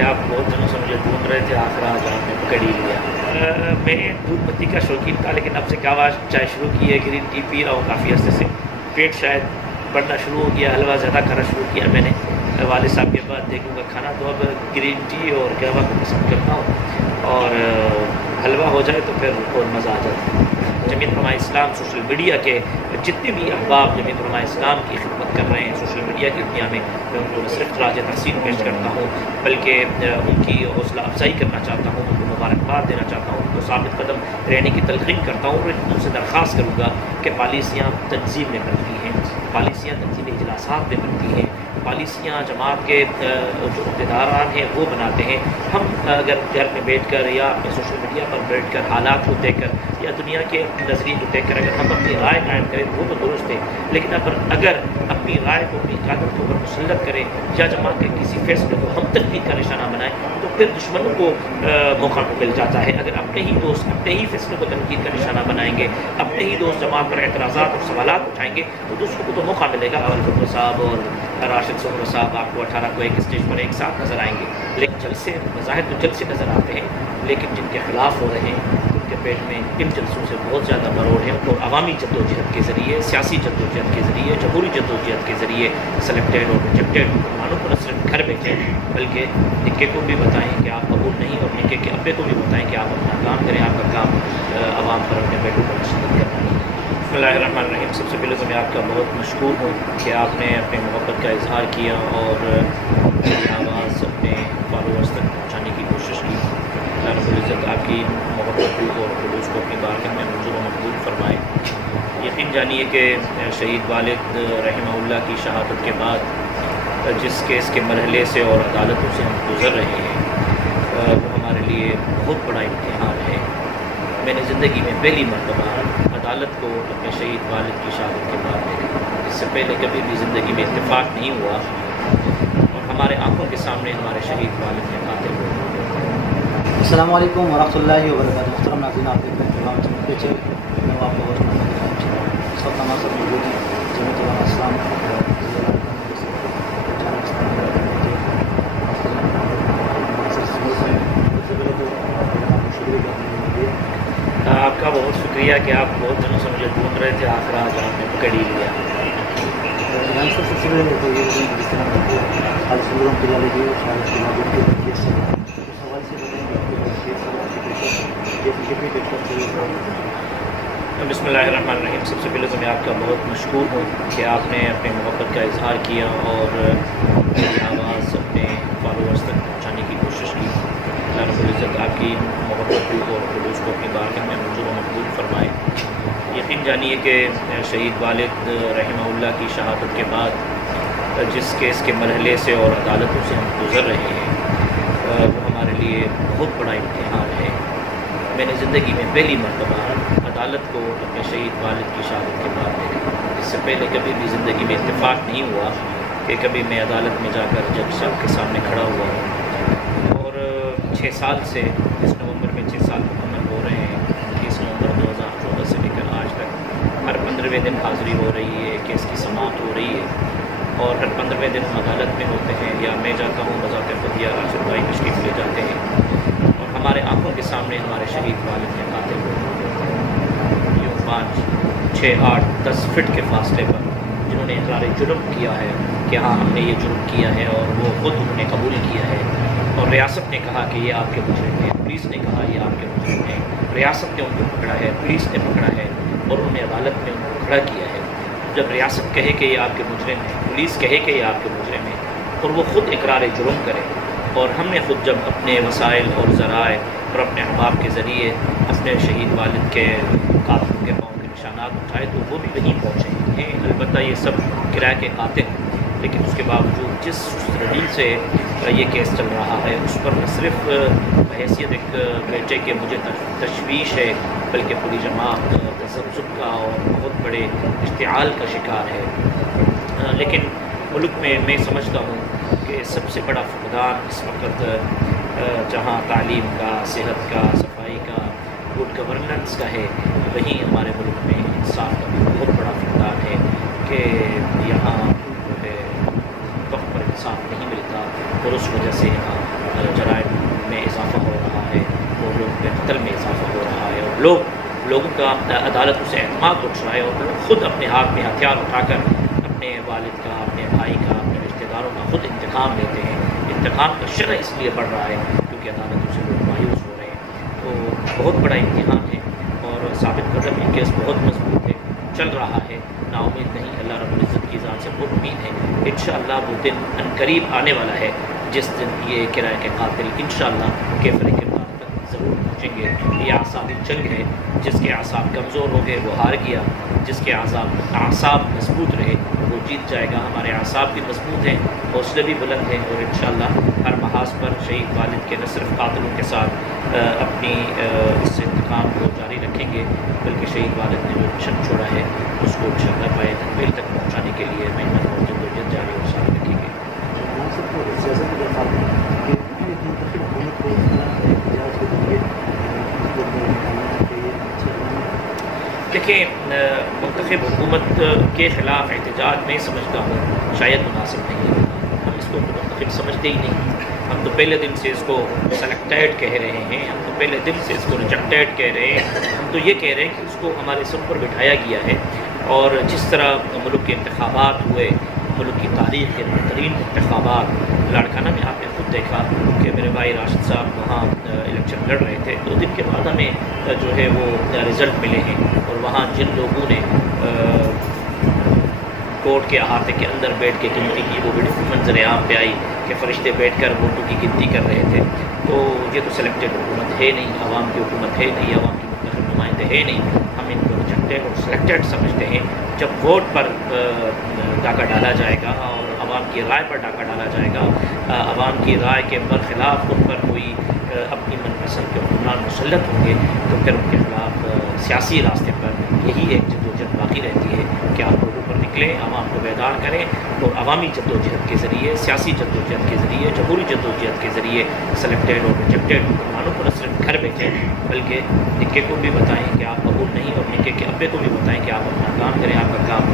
کہ آپ بہت دنوں سے مجھے ڈھونڈ رہے تھے، آخر آج آپ نے پکڑ ہی لیا۔ میں دودھ پتی کا شوقین تھا، لیکن اب سے قہوہ چائے شروع کی ہے، گرین ٹی پی رہا ہوں کافی عرصے سے۔ پیٹ شاید بڑھنا شروع ہو گیا، حلوہ زیادہ کھانا شروع کیا میں نے والد صاحب کے بعد دیکھوں گا کھانا، تو اب گرین ٹی اور قہوہ کو پسند کرتا ہوں، اور حلوہ ہو جائے تو پھر اور مزہ آ جاتا ہے۔ جمعیت علماء اسلام سوشل میڈیا کے جتنے بھی احباب جمعیت علماء اسلام کی خدمت کر رہے ہیں سوشل میڈیا کی دنیا میں ان کو نہ صرف خراج تحسین پیش کرتا ہوں، بلکہ ان کی حوصلہ افزائی کرنا چاہتا ہوں، ان کو مبارکباد دینا چاہتا ہوں، ان کو ثابت قدم رہنے کی تلقین کرتا ہوں، اور ان سے درخواست کروں گا کہ پالیسیاں تنظیم میں بنتی ہیں، پالیسیاں تنظیمی اجلاسات میں بنتی ہیں، پالیسیاں جماعت کے جو عہدیداران ہیں وہ بناتے ہیں۔ ہم اگر گھر میں بیٹھ کر یا اپنے سوشل میڈیا پر بیٹھ کر حالات کو دیکھ کر یا دنیا کے نظریے کو دیکھ کر اگر ہم اپنی رائے قائم کریں تو وہ تو درست ہے، لیکن اگر اپنی رائے کو اپنی قیادت کے اوپر مسلط کریں یا جماعت کے کسی فیصلے کو ہم تنقید کا نشانہ بنائیں تو پھر دشمنوں کو موقع مل جاتا ہے۔ اگر اپنے ہی دوست اپنے ہی فیصلے کو تنقید کا نشانہ بنائیں گے، اپنے ہی دوست جماعت پر اعتراضات اور سوالات اٹھائیں گے تو دوسروں کو تو موقع ملے گا۔ اول ظفر صاحب اور راشد سہرو صاحب آپ کو 18 کو ایک اسٹیج پر ایک ساتھ نظر آئیں گے، لیکن جلسے بظاہر تو جلسے نظر آتے ہیں، لیکن جن کے خلاف ہو رہے ہیں ان کے پیٹ میں ان جلسوں سے بہت زیادہ مروڑ ہے۔ ان کو عوامی جدوجہد کے ذریعے، سیاسی جدوجہد کے ذریعے، جمہوری جدوجہد کے ذریعے سلیکٹڈ اور ریجیکٹڈ مسلمانوں کو نہ صرف گھر بیٹھے بلکہ نکے کو بھی بتائیں کہ آپ قبول نہیں، اور نکے کے ابے کو بھی بتائیں کہ آپ اپنا کام کریں، آپ کا کام عوام پر اپنے بیٹوں پر مسلط کرنا نہیں۔ بسم اللہ الرحمن الرحیم۔ سب سے پہلے تو میں آپ کا بہت مشکور ہوں کہ آپ نے اپنے محبت کا اظہار کیا اور میری آواز اپنے فالوورز تک پہنچانے کی کوشش کی۔ اللہ رب العزت آپ کی محبت اور خلوص کو اپنی بارگاہ میں منظور و مقبول فرمائے۔ یقین جانیے کہ شہید والد رحمہ اللہ کی شہادت کے بعد جس کیس کے مرحلے سے اور عدالتوں سے ہم گزر رہے ہیں وہ ہمارے لیے بہت بڑا امتحان ہے۔ میں نے زندگی میں پہلی مرتبہ عدالت کو اپنے شہید والد کی شہادت کے بعد دیکھا، اس سے پہلے کبھی بھی زندگی میں اتفاق نہیں ہوا، اور ہمارے آنکھوں کے سامنے ہمارے شہید والد نے قاتل ہوئے۔ السلام علیکم ورحمۃ اللہ وبرکاتہ۔ محترم ناظرین، آپ دیکھ رہے ہیں پروگرام چینل پہ چل میں آپ کو بہت اس وقت ہمارے ساتھ موجود ہیں جمعیت علماء اسلام آپ کا بہت شکریہ کہ آپ بہت دنوں سے مجھے ڈھونڈ رہے تھے، آخر آج آپ نے پکڑ ہی لیا۔ سب سے پہلے جس طرح حال سلام کے لیے اس حوالے سے بسم اللہ الرحمن الرحیم۔ سب سے پہلے تو میں آپ کا بہت مشکور ہوں کہ آپ نے اپنے محبت کا اظہار کیا اور میری آواز اپنے فالوورز تک پہنچانے کی کوشش کی۔ اللہ رب العزت آپ کی محبت اور خلوص کو اپنی بارگاہ میں منظور و مقبول فرمائے۔ یقین جانیے کہ شہید والد رحمہ اللہ کی شہادت کے بعد جس کیس کے مرحلے سے اور عدالتوں سے ہم گزر رہے ہیں وہ ہمارے لیے بہت بڑا امتحان ہے۔ میں نے زندگی میں پہلی مرتبہ عدالت کو اپنے شہید والد کی شہادت کے بعد دیکھا، اس سے پہلے کبھی بھی زندگی میں اتفاق نہیں ہوا کہ کبھی میں عدالت میں جا کر جج صاحب کے سامنے کھڑا ہوا ہوں، اور 6 سال سے اس نومبر میں 6 سال مکمل ہو رہے ہیں۔ 30 نومبر 2014 سے لے کر آج تک ہر 15ویں دن حاضری ہو رہی ہے، کیس کی سماعت ہو رہی ہے، اور ہر 15ویں دن ہم عدالت میں ہوتے ہیں، یا میں جاتا ہوں بذات خود یا راشد بھائی تشریف لے جاتے ہیں، اور ہمارے آنکھوں کے سامنے ہمارے شہید والد نے قاتل ہوئے۔ 5 6 8 10 فٹ کے فاصلے پر جنہوں نے اقرار جرم کیا ہے کہ ہاں ہم نے یہ جرم کیا ہے، اور وہ خود انہوں نے قبول کیا ہے، اور ریاست نے کہا کہ یہ آپ کے مجرم ہیں، پولیس نے کہا یہ آپ کے مجرم ہیں، ریاست نے ان کو پکڑا ہے، پولیس نے پکڑا ہے، اور انہوں نے عدالت میں ان کو کھڑا کیا ہے۔ جب ریاست کہے کہ یہ آپ کے مجرم ہیں، پولیس کہے کہ یہ آپ کے مجرم ہیں، اور وہ خود اقرار جرم کرے، اور ہم نے خود جب اپنے وسائل اور ذرائع اور اپنے احباب کے ذریعے اپنے شہید والد کے قاتل کے پاؤں کے نشانات اٹھائے تو وہ بھی وہیں پہنچے ہیں۔ البتہ یہ سب کرائے کے قاتل ہیں، لیکن اس کے باوجود جس سسرڈی سے یہ کیس چل رہا ہے اس پر نہ صرف بحیثیت ایک بیٹے کے مجھے تشویش ہے، بلکہ پوری جماعت تذبذب کا اور بہت بڑے اشتعال کا شکار ہے۔ لیکن ملک میں سمجھتا ہوں کہ سب سے بڑا فقدان اس وقت جہاں تعلیم کا، صحت کا، صفائی کا، گڈ گورننس کا ہے، وہیں ہمارے ملک میں انصاف کا بھی بہت بڑا فقدان ہے کہ یہاں جو ہے وقت پر انصاف نہیں ملتا، اور اس وجہ سے یہاں قتل میں اضافہ ہو رہا ہے اور لوگوں کا عدالتوں سے اعتماد اٹھ رہا ہے اور لوگ خود اپنے ہاتھ میں ہتھیار اٹھا کر اپنے والد کا، اپنے بھائی کا، اپنے رشتہ داروں کا خود انتقام لیتے ہیں۔ انتقام کا شرح اس لیے بڑھ رہا ہے کیونکہ عدالتوں سے لوگ مایوس ہو رہے ہیں۔ تو بہت بڑا امتحان ہے اور ثابت قدم یہ کیس بہت مضبوط ہے، چل رہا ہے، نا امید نہیں، اللہ رب العزت کی ذات سے بہت امید ہے۔ انشاءاللہ وہ دن عنقریب آنے والا ہے جس دن یہ کرایہ کے قاتل انشاءاللہ کیفر کردار تک ضرور پہنچیں گے۔ یہ اعصابی جنگ ہے، جس کے اعصاب کمزور ہو گئے وہ ہار گیا، جس کے اعصاب مضبوط رہے وہ جیت جائے گا۔ ہمارے اعصاب بھی مضبوط ہیں، حوصلے بھی بلند ہیں اور انشاءاللہ ہر محاذ پر شہید والد کے نہ صرف قاتلوں کے ساتھ اپنی اس انتقام کو جاری رکھیں گے بلکہ شہید والد نے جو مشن چھوڑا ہے اس کو انشاءاللہ پائے تکمیل تک پہنچانے کے لیے محنت اور جدوجہد جاری اور ساتھ رکھیں گے۔ دیکھیں، منتخب حکومت کے خلاف احتجاج میں سمجھتا ہوں شاید مناسب نہیں ہے۔ ہم اس کو منتخب سمجھتے ہی نہیں، ہم تو پہلے دن سے اس کو سلیکٹیڈ کہہ رہے ہیں، ہم تو پہلے دن سے اس کو ریجیکٹیڈ کہہ رہے ہیں۔ ہم تو یہ کہہ رہے ہیں کہ اس کو ہمارے سر پر بٹھایا گیا ہے اور جس طرح ملک کے انتخابات ہوئے، ملک کی تاریخ کے بہترین انتخابات لاڑکانہ میں آپ نے خود دیکھا کہ میرے بھائی راشد صاحب وہاں الیکشن لڑ رہے تھے، 2 دن کے بعد ہمیں جو ہے وہ رزلٹ ملے ہیں اور وہاں جن لوگوں نے کورٹ کے احاطے کے اندر بیٹھ کے گنتی کی وہ ویڈیو منظر عام پہ آئی کہ فرشتے بیٹھ کر ووٹوں کی گنتی کر رہے تھے۔ تو یہ تو سلیکٹڈ حکومت ہے نہیں، عوام کی حکومت ہے نہیں، عوام کی منتخب نمائندے ہے نہیں۔ ہم ان کو ریجیکٹڈ اور سلیکٹڈ سمجھتے ہیں۔ جب ووٹ پر ڈاکہ ڈالا جائے گا اور عوام کی رائے پر ڈاکہ ڈالا جائے گا، عوام کی رائے کے برخلاف ان پر کوئی اپنی من پسند کے حکمران مسلط ہوں گے تو پھر ان کے خلاف سیاسی راستے پر یہی ایک جدوجہد باقی رہتی ہے کہ آپ لوگوں پر نکلیں، عوام کو بیدار کریں اور عوامی جدوجہد کے ذریعے، سیاسی جدوجہد کے ذریعے، جمہوری جدوجہد کے ذریعے سلیکٹڈ اور ریجیکٹڈ حکمرانوں کو نہ صرف گھر بیٹھیں بلکہ نکے کو بھی بتائیں کہ آپ قبول نہیں اور نکے کے ابے کو بھی بتائیں کہ آپ اپنا کام کریں، آپ کا کام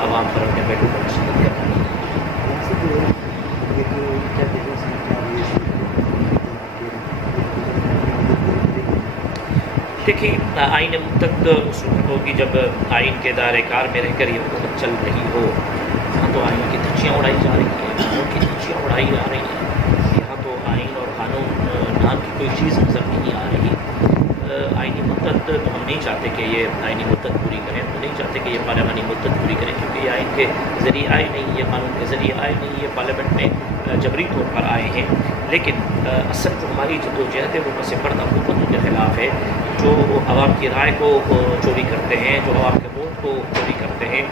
عوام پر اپنے بیٹوں کو مسلط کرنا نہیں ہے۔ دیکھیں، آئین متحد اس وقت ہوگی جب آئین کے دائرۂ کار میں رہ کر یہ حکومت چل رہی ہو۔ یہاں تو آئین کی دھجیاں اڑائی جا رہی ہیں، قانون کی دھجیاں اڑائی جا رہی ہیں، یہاں تو آئین اور قانون نام کی کوئی چیز نظر نہیں آ رہی۔ آئینی مدت تو ہم نہیں چاہتے کہ یہ آئینی مدت پوری کریں، ہم نہیں چاہتے کہ یہ پارلیمانی مدت پوری کریں کیونکہ یہ آئین کے ذریعے آئے نہیں، یہ قانون کے ذریعے آئے نہیں، یہ پارلیمنٹ میں جبری طور پر آئے ہیں۔ لیکن اصل جو ہماری جدوجہد ہے وہ پس پردہ حکومتوں کے خلاف ہے جو عوام کی رائے کو چوری کرتے ہیں، جو عوام کے ووٹ کو چوری کرتے ہیں،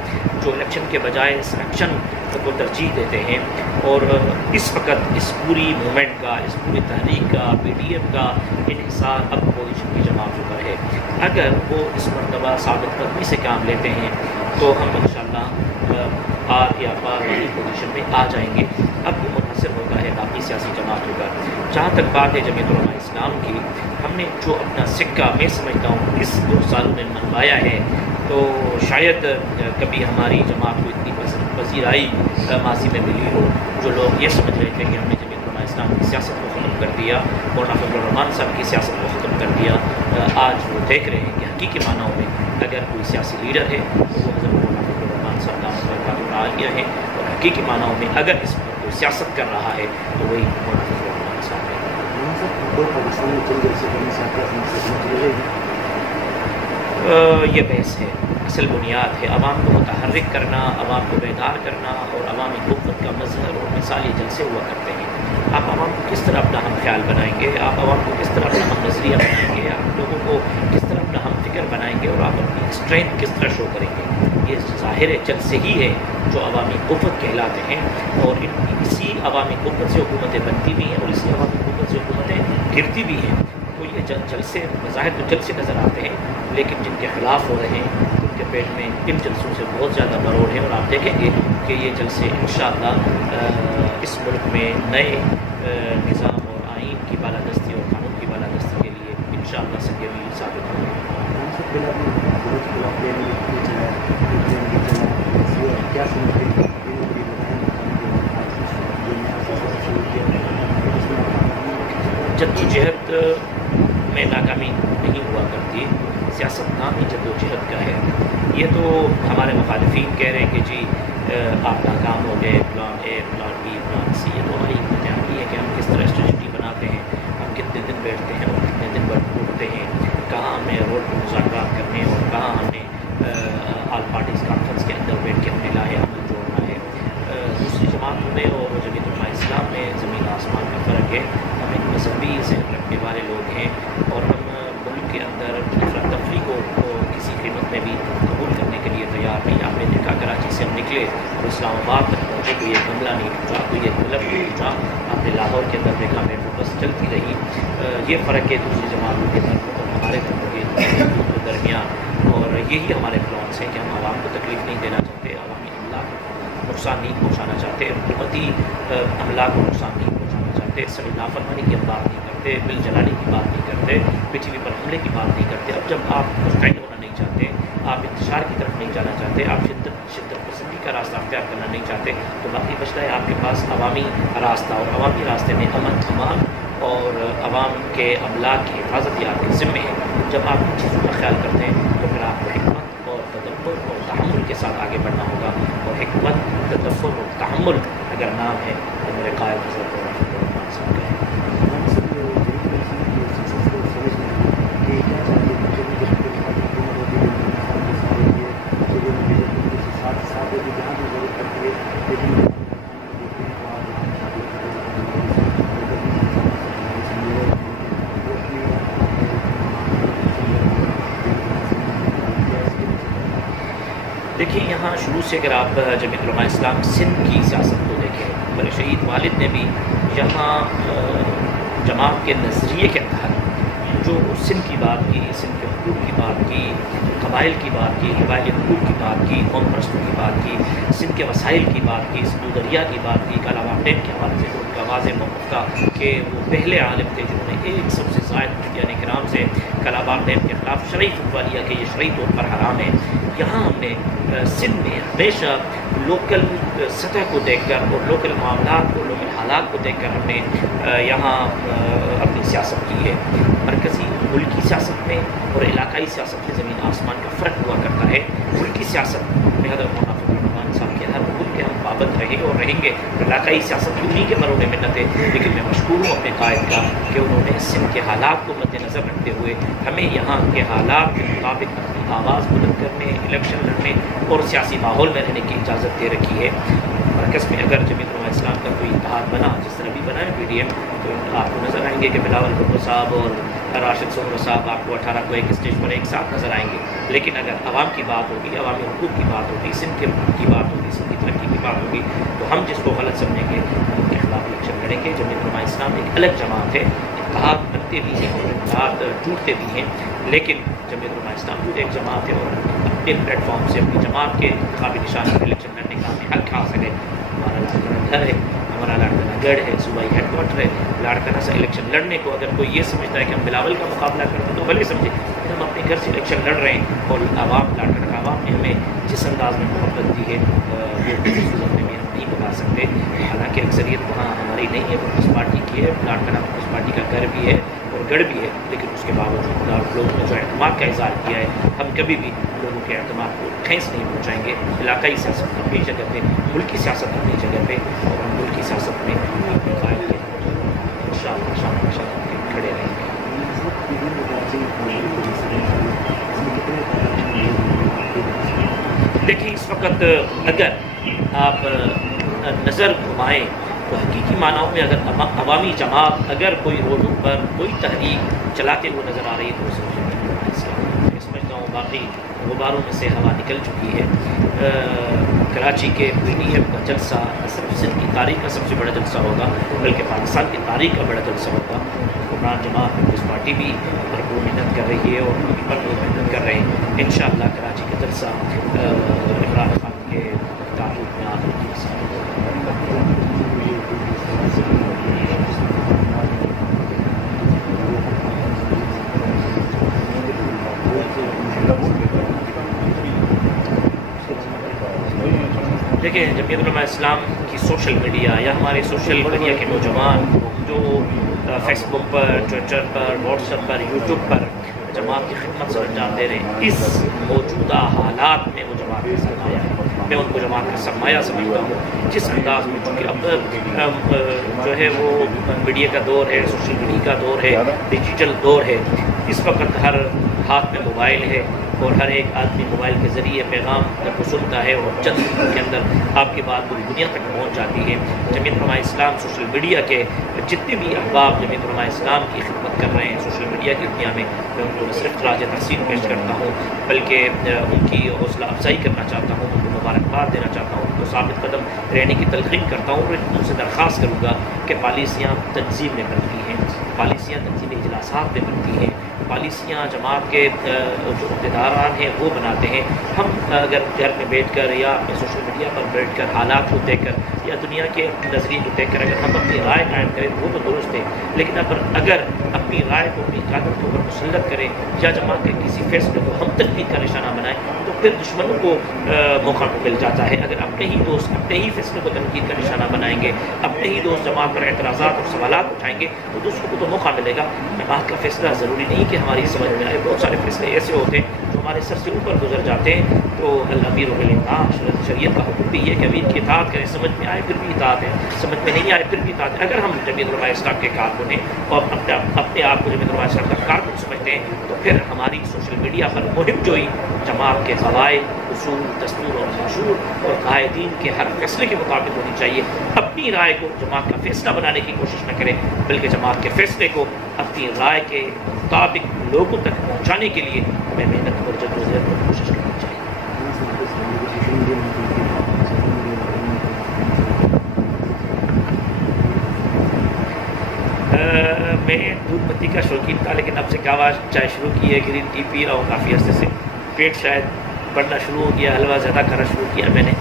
جو الیکشن کے بجائے سلیکشن کو ترجیح دیتے ہیں۔ اور اس وقت اس پوری موومنٹ کا، اس پوری تحریک کا، پی ڈی ایم کا انحصار اب اپوزیشن کی جماعتوں پر ہے۔ اگر وہ اس مرتبہ ثابت قدمی سے کام لیتے ہیں تو ہم انشاءاللہ آر یا پار والی پوزیشن میں آ جائیں گے۔ اب وہ منحصر ہوتا ہے باقی سیاسی جماعتوں پر۔ جہاں تک بات ہے جمعیت علماء اسلام کی، ہم نے جو اپنا سکہ میں سمجھتا ہوں اس 2 سالوں میں منوایا ہے تو شاید کبھی ہماری جماعت کو اتنی پذیرائی ماضی میں ملی ہو۔ جو لوگ یہ سمجھ رہے تھے کہ ہم نے جمعیت علماء اسلام کی سیاست کو ختم کر دیا، مولانا فضل الرحمان صاحب کی سیاست کو ختم کر دیا، آج وہ دیکھ رہے ہیں کہ حقیقی معنوں میں اگر کوئی سیاسی لیڈر ہے تو وہ حضرت مولانا فضل الرحمان صاحب کا عالیہ ہے، اور حقیقی معنوں میں اگر اس پر کوئی سیاست کر رہا ہے تو وہی مولانا فضل الرحمان صاحب ہے۔ یہ بحث ہے، اصل بنیاد ہے عوام کو متحرک کرنا، عوام کو بیدار کرنا اور عوامی قوت کا مظہر اور مثالی جلسے ہوا کرتے ہیں۔ آپ عوام کو کس طرح اپنا ہم خیال بنائیں گے، آپ عوام کو کس طرح اپنا ہم نظریہ بنائیں گے، آپ لوگوں کو کس طرح اپنا ہم فکر بنائیں گے اور آپ اپنی اسٹرینتھ کس طرح شو کریں گے۔ یہ ظاہر جلسے ہی ہے جو عوامی قوت کہلاتے ہیں اور اسی عوامی قوت سے حکومتیں بنتی بھی ہیں اور اسی عوامی قوت سے حکومتیں گرتی بھی ہیں۔ تو یہ جلسے بظاہر تو جلسے نظر آتے ہیں لیکن جن کے خلاف ہو رہے ہیں ان کے پیٹ میں ان جلسوں سے بہت زیادہ مروڑ ہے، اور آپ دیکھیں گے کہ یہ جلسے انشاءاللہ اس ملک میں نئے نظام اور آئین کی بالادستی اور قانون کی بالادستی کے لیے انشاءاللہ سنگمیل ثابت ہوں گے۔ جدوجہد میں ناکامی نہیں ہوا کرتی، سیاست نام ہی جدوجہد کا ہے۔ یہ تو ہمارے مخالفین کہہ رہے ہیں کہ جی آپ ناکام ہو گئے، plan a, plan be, plan سی۔ یہ تو ہماری امتحان ہے کہ ہم کس طرح اسٹریٹجی بناتے ہیں، ہم کتنے دن بیٹھتے ہیں اور کتنے دن اٹھتے ہیں، کہاں ہم نے روڈ پر مذاکرات کرنے اور کہاں ہم نے آل پارٹیز کانفرنس کے اندر بیٹھ کے ہم نے لایا عمل جوڑنا ہے۔ دوسری جماعتوں میں اور جمعیت علماء اسلام میں زمین آسمان کا فرق ہے۔ ہم ایک مذہبی ذہن رکھنے والے لوگ ہیں اور ہم ملک کے اندر افراتفری کو کسی قیمت میں بھی قبول کرنے کے لیے تیار نہیں۔ آپ نے دیکھا کراچی سے ہم نکلے اور اسلام آباد تک پہنچے، کوئی ایک بنگلہ نہیں ٹوٹا، کوئی ایک کلب نہیں ٹوٹا۔ آپ نے لاہور کے اندر دیکھا میٹرو بس چلتی رہی۔ یہ فرق ہے دوسری جماعتوں کے اندر اور ہمارے کے درمیان، اور یہی ہمارے پلانس ہیں کہ ہم عوام کو تکلیف نہیں دینا چاہتے، عوامی عملہ کو نقصان نہیں پہنچانا چاہتے، حکومتی عملہ کو نقصان نہیں پہنچانا چاہتے، سڑی نافرمانی کی ہم بات نہیں کرتے، بل جلانے کی بات نہیں کرتے، پی ٹی وی پر حملے کی بات نہیں کرتے۔ اب جب آپ مستعد ہونا نہیں چاہتے، آپ انتشار کی طرف نہیں جانا چاہتے، آپ شدت پسندی کا راستہ اختیار کرنا نہیں چاہتے، تو باقی بچتا ہے آپ کے پاس عوامی راستہ، اور عوامی راستے میں امن، امان اور عوام کے املاک کی حفاظت آپ کے ذمے ہے۔ جب آپ ان چیزوں کا خیال کرتے ہیں تو پھر آپ کو حکمت اور تدبر اور تحمل کے ساتھ آگے بڑھنا ہوگا، اور حکمت، تدبر اور تحمل اگر نام ہے تو میرے قائد حضرت عثمان صاحب کا ہے۔ دیکھیے یہاں شروع سے اگر آپ جمعیت علماء اسلام سندھ کی سیاست کو دیکھیں، میرے شہید والد نے بھی یہاں جماعت کے نظریے کے تحت جو سندھ کی بات کی، سندھ کے حقوق کی بات کی، قبائل کی بات کی، قبائلی حقوق کی بات کی، قوم پرستوں کی بات کی، سندھ کے وسائل کی بات کی، سندھ دریا کی بات کی، کالاباغ ڈیم کے حوالے سے جو ان کا واضح موقف تھا کہ وہ پہلے عالم تھے جنہوں نے ایک سب سے زائد مفتیان کرام سے کالاباغ ڈیم کے خلاف شرعی فتویٰ لیا کہ یہ شرعی طور پر حرام ہے۔ یہاں ہم نے سندھ میں ہمیشہ لوکل سطح کو دیکھ کر اور لوکل معاملات کو، لوکل حالات کو دیکھ کر ہم نے یہاں اپنی سیاست کی ہے۔ مرکزی ملکی سیاست میں اور علاقائی سیاست میں زمین آسمان کا فرق ہوا کرتا ہے۔ ملکی سیاست میں حضرت مولانا فضل الرحمان صاحب کے ہر حکم کے ہم پابند رہے اور رہیں گے۔ علاقائی سیاست کی انہیں کے مروں میں منت ہے، لیکن میں مشکور ہوں اپنے قائد کا کہ انہوں نے سندھ کے حالات کو مد نظر رکھتے ہوئے ہمیں یہاں کے حالات کے مطابق اپنی آواز بلند کرنے، الیکشن لڑنے اور سیاسی ماحول میں رہنے کی اجازت دے رکھی ہے۔ مرکز میں اگر جمعیت علماء اسلام کا کوئی اتحاد بنا، جس طرح بھی بنا ہے پی ڈی ایم، تو آپ کو نظر آئیں گے کہ بلاول بھٹو صاحب اور راشد سہرو صاحب آپ کو 18 کو ایک اسٹیج پر ایک ساتھ نظر آئیں گے۔ لیکن اگر عوام کی بات ہوگی، عوامی حقوق کی بات ہوگی، سندھ کے حقوق کی بات ہوگی، سندھ کی ترقی کی بات ہوگی، تو ہم جس کو غلط سمجھیں گے ان کے خلاف الیکشن لڑیں گے۔ جمعیت علماء اسلام ایک الگ جماعت ہے، اتحاد بنتے بھی ہیں اور اتحاد ٹوٹتے بھی ہیں، لیکن جمعیت علماء اسلام بھی ایک جماعت ہے اور اپنے پلیٹ فارم سے اپنی جماعت کے انتخابی نشان پر الیکشن لڑنے کا ہمیں حق حاصل ہے۔ ہمارا لاڑکانہ گھر ہے، ہمارا لاڑکانہ گڑھ ہے، صوبائی ہیڈ کوارٹر ہے۔ لاڑکانہ سے الیکشن لڑنے کو اگر کوئی یہ سمجھتا ہے کہ ہم بلاول کا مقابلہ کرتے ہیں تو بھلے سمجھے، لیکن ہم اپنے گھر سے الیکشن لڑ رہے ہیں اور عوام، لاڑکانہ کا عوام نے ہمیں جس انداز میں محبت دی ہے وہ کسی صورت میں ہم نہیں بتا سکتے۔ حالانکہ اکثریت وہاں ہماری نہیں ہے، پیپلز پارٹی کی ہے، لاڑکانہ پیپلز پارٹی کا گھر بھی ہے اور گڑھ بھی ہے، لیکن اس کے باوجود لوگوں نے جو اعتماد کا اظہار کیا ہے، ہم کبھی بھی لوگوں کے اعتماد کو ٹھیس نہیں پہنچائیں گے۔ علاقائی سیاست اپنی جگہ پہ، ملکی سیاست اپنی جگہ پہ، اور ہم ملکی سیاست میں اپنے قائد کے شام کھڑے رہیں گے۔ دیکھیں اس وقت اگر آپ نظر گھمائیں تو حقیقی معنوں میں اگر عوامی جماعت اگر کوئی روڈوں پر کوئی تحریک چلاتے ہوئے نظر آ رہی ہے تو اسے میں سمجھتا ہوں باقی غباروں میں سے ہوا نکل چکی ہے۔ کراچی کے پی ڈی ایم کا جلسہ صرف سندھ کی تاریخ کا سب سے بڑا جلسہ ہوگا، بلکہ پاکستان کی تاریخ کا بڑا جلسہ ہوگا۔ حکمران جماعت پیپلز پارٹی بھی بھرپور محنت کر رہی ہے اور بھرپور محنت کر رہے ہیں۔ انشاءاللہ کراچی کا جلسہ عمران خان کے تعلق میں آخر کی دیکھیں جمعیت علماء اسلام کی سوشل میڈیا یا ہمارے سوشل میڈیا کے نوجوان جو فیس بک پر، ٹویٹر پر، واٹس ایپ پر، یوٹیوب پر جماعت کی خدمت سر انجام دے رہے ہیں، اس موجودہ حالات میں وہ جماعت کا سرمایہ ہے. میں ان کو جماعت کا سرمایہ سمجھتا ہوں. جس انداز میں چونکہ اب جو ہے وہ میڈیا کا دور ہے، سوشل میڈیا کا دور ہے، ڈیجیٹل دور ہے. اس وقت ہر ہاتھ میں موبائل ہے اور ہر ایک آدمی موبائل کے ذریعے پیغام کو سنتا ہے اور چند منٹ کے اندر آپ کی بات پوری دنیا تک پہنچ جاتی ہے. جمعیت علماء اسلام سوشل میڈیا کے جتنے بھی احباب جمعیت علماء اسلام کی خدمت کر رہے ہیں سوشل میڈیا کی دنیا میں ان کو صرف خراج تحسین پیش کرتا ہوں، بلکہ ان کی حوصلہ افزائی کرنا چاہتا ہوں، ان کو مبارکباد دینا چاہتا ہوں، ان کو ثابت قدم رہنے کی تلقین کرتا ہوں. اور ان سے درخواست کروں گا کہ پالیسیاں تنظیم میں بنتی ہیں، پالیسیاں تنظیمی اجلاسات میں بنتی ہیں، پالیسیاں جماعت کے جو عہدیداران ہیں وہ بناتے ہیں. ہم اگر گھر میں بیٹھ کر یا اپنے سوشل میڈیا پر بیٹھ کر حالات کو دیکھ کر یا دنیا کے نظریے کو دیکھ کر اگر ہم اپنی رائے قائم کریں وہ تو درست ہے، لیکن اگر اپنی رائے کو اپنی قیادت کے اوپر مسلط کریں یا جماعت کے کسی فیصلے کو ہم تنقید کا نشانہ بنائیں تو پھر دشمنوں کو موقع مل جاتا ہے. اگر اپنے ہی دوست اپنے ہی فیصلے کو تنقید کا نشانہ بنائیں گے، اپنے ہی دوست جماعت پر اعتراضات اور سوالات اٹھائیں گے تو دوسروں کو تو موقع ملے گا. جماعت کا فیصلہ ضروری نہیں کہ ہماری سمجھ میں آئے. بہت سارے فیصلے ایسے ہوتے ہیں جو ہمارے سر سے اوپر گزر جاتے ہیں. تو الامیر بالطاعۃ، شریعت کا حکم بھی یہ کہ امیر کی اطاعت کریں. سمجھ میں آئے پھر بھی اطاعت ہے، سمجھ میں نہیں آئے پھر بھی اطاعت ہے. اگر ہم جمعیت علماء اسلام کے کارکن ہیں اور اپنے آپ کو جمعیت علماء اسلام کا کارکن سمجھتے ہیں تو پھر ہماری سوشل میڈیا پر مہم جوئی جماعت کے قواعد، اصول، دستور اور منشور اور قائدین کے ہر فیصلے کے مطابق ہونی چاہیے. اپنی رائے کو جماعت کا فیصلہ بنانے کی کوشش نہ کریں، بلکہ جماعت کے فیصلے کو اپنی رائے کے مطابق لوگوں تک پہنچانے کے لیے ہمیں محنت اور جدوجہد اور کوشش کرنی چاہیے. میں دودھ پتی کا شوقین تھا، لیکن اب سے کہوا چائے شروع کی ہے، گرین ٹی پی رہا ہوں کافی عرصے سے. پیٹ شاید بڑھنا شروع ہو گیا، حلوہ زیادہ کھانا شروع کیا میں نے.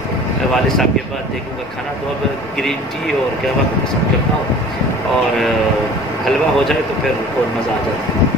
والد صاحب کے بعد دیکھوں گا کھانا، تو اب گرین ٹی اور قہوہ کو پسند کرتا ہوں، اور حلوہ ہو جائے تو پھر اور مزہ آ جاتا ہے.